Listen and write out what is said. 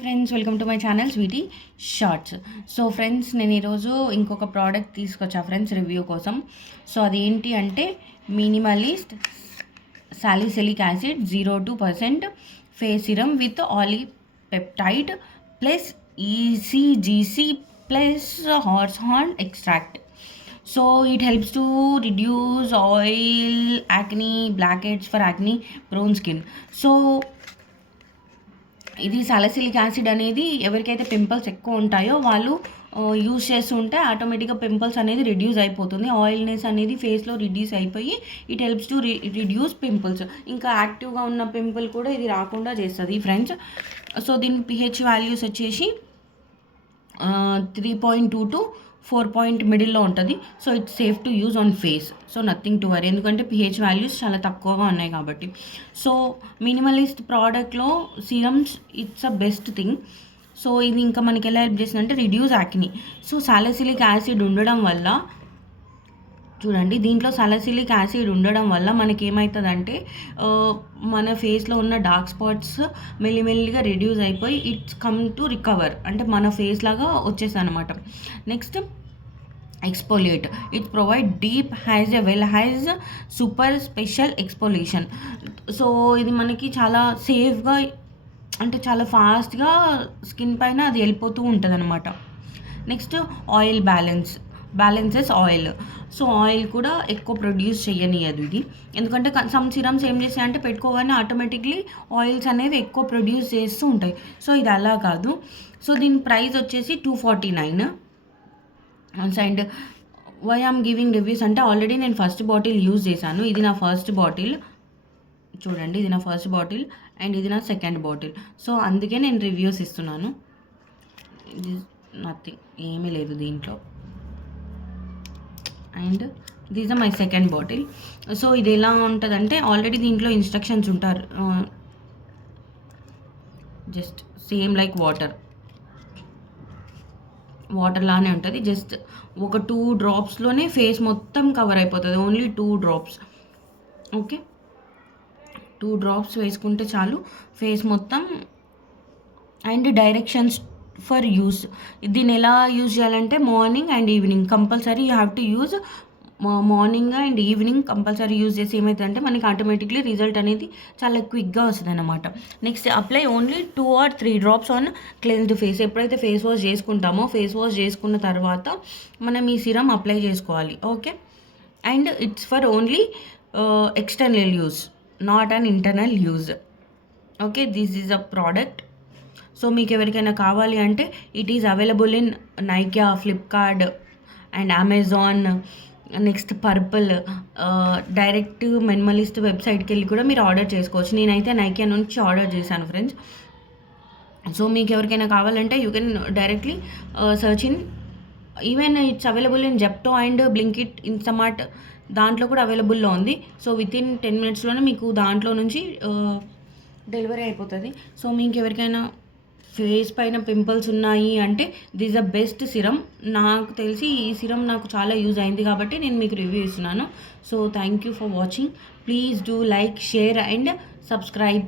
Friends, welcome to my channel sweety shorts. So friends, నేను ఈరోజు ఇంకొక ప్రోడక్ట్ తీసుకొచ్చా ఫ్రెండ్స్ రివ్యూ కోసం. సో అదేంటి అంటే minimalist salicylic acid 0.2% face serum with oligopeptide plus ECGC plus horse horn extract. So it helps to reduce oil, acne, blackheads for acne prone skin. So ఇది salicylic acid అనేది ఎవరికైతే pimples ఎక్కువ ఉంటాయో వాళ్ళు use చేస్తుంటే ఆటోమేటిక్గా పింపుల్స్ అనేది reduce అయిపోతుంది. ఆయిల్నెస్ అనేది ఫేస్లో రిడ్యూస్ అయిపోయి it helps to reduce pimples. ఇంకా యాక్టివ్గా ఉన్న పింపుల్ కూడా ఇది రాకుండా చేస్తుంది ఫ్రెండ్స్. సో దీని పిహెచ్ వాల్యూస్ వచ్చేసి 3.2 to 4 మిడిల్లో ఉంటుంది. So it's safe to use on face. So nothing to worry, ఎందుకంటే పిహెచ్ వాల్యూస్ చాలా తక్కువగా ఉన్నాయి కాబట్టి. సో మినిమలిస్ట్ ప్రోడక్ట్లో serums it's a best thing. So ఇది ఇంకా మనకి ఎలా హెల్ప్ చేస్తుందంటే రిడ్యూస్ యాక్ని. సో సాలిసిలిక్ యాసిడ్ ఉండడం వల్ల చూడండి, దీంట్లో సాలిసిలిక్ యాసిడ్ ఉండడం వల్ల మనకి ఏమవుతుందంటే మన ఫేస్లో ఉన్న డార్క్ స్పాట్స్ మెల్లిమెల్లిగా రిడ్యూస్ అయిపోయి ఇట్స్ కమ్ టు రికవర్, అంటే మన ఫేస్ లాగా వచ్చేసాయి అనమాట. Next exfoliate. It provide deep has super special exfoliation. So ఇది మనకి చాలా సేఫ్గా, అంటే చాలా ఫాస్ట్గా స్కిన్ పైన అది వెళ్ళిపోతూ ఉంటుంది అనమాట. Next oil balances oil. So oil కూడా ఎక్కువ ప్రొడ్యూస్ చేయనియదు ఇది, ఎందుకంటే సమ్ సిరమ్స్ ఏం చేస్తాయంటే పెట్టుకోగానే ఆటోమేటిక్లీ ఆయిల్స్ అనేవి ఎక్కువ ప్రొడ్యూస్ చేస్తూ ఉంటాయి. సో ఇది అలా కాదు. సో దీని ప్రైస్ వచ్చేసి 249. And why am giving reviews అంటే ఆల్రెడీ నేను ఫస్ట్ బాటిల్ యూజ్ చేశాను. ఇది నా ఫస్ట్ బాటిల్, చూడండి ఇది నా ఫస్ట్ బాటిల్ అండ్ ఇది నా సెకండ్ బాటిల్. సో అందుకే నేను రివ్యూస్ ఇస్తున్నాను. ఇది నథింగ్, ఏమీ లేదు దీంట్లో. And these are my second bottle. So ఇది ఎలా ఉంటుందంటే ఆల్రెడీ దీంట్లో ఇన్స్ట్రక్షన్స్ ఉంటారు, జస్ట్ సేమ్ లైక్ వాటర్ లానే ఉంటుంది. జస్ట్ ఒక 2 డ్రాప్స్లోనే ఫేస్ మొత్తం కవర్ అయిపోతుంది. Only 2 drops. ఓకే, 2 డ్రాప్స్ వేసుకుంటే చాలు ఫేస్ మొత్తం. And directions for use. దీన్ని ఎలా యూజ్ చేయాలంటే morning and evening compulsory you have to use. Morning and evening compulsory use చేసి ఏమవుతుందంటే మనకి ఆటోమేటిక్లీ రిజల్ట్ అనేది చాలా క్విక్గా వస్తుంది అనమాట. Next apply only 2 or 3 drops on cleansed face. ఎప్పుడైతే ఫేస్ వాష్ చేసుకుంటామో ఫేస్ వాష్ చేసుకున్న తర్వాత మనం ఈ సిరమ్ అప్లై చేసుకోవాలి. Okay, and it's for only external use, not an internal use. Okay, this is a product. So మీకు ఎవరికైనా కావాలి అంటే it is available in Nykaa, Flipkart and Amazon, next purple. Direct minimalist వెబ్సైట్కి వెళ్ళి కూడా మీరు ఆర్డర్ చేసుకోవచ్చు. నేనైతే నైకా నుంచి ఆర్డర్ చేశాను ఫ్రెండ్స్. సో మీకు ఎవరికైనా కావాలంటే you can directly search in, even it's available in Zepto and Blinkit, Instamart దాంట్లో కూడా అవైలబుల్లో ఉంది. సో వితిన్ 10 minutesలోనే మీకు దాంట్లో నుంచి డెలివరీ అయిపోతుంది. సో మీకు ఎవరికైనా ఫేస్ పైన పింపుల్స్ ఉన్నాయి అంటే దిస్ ద బెస్ట్ సిరమ్. నాకు తెలిసి ఈ సిరమ్ నాకు చాలా యూజ్ అయింది కాబట్టి నేను మీకు రివ్యూ ఇస్తున్నాను. So thank you for watching. Please do like, share and subscribe.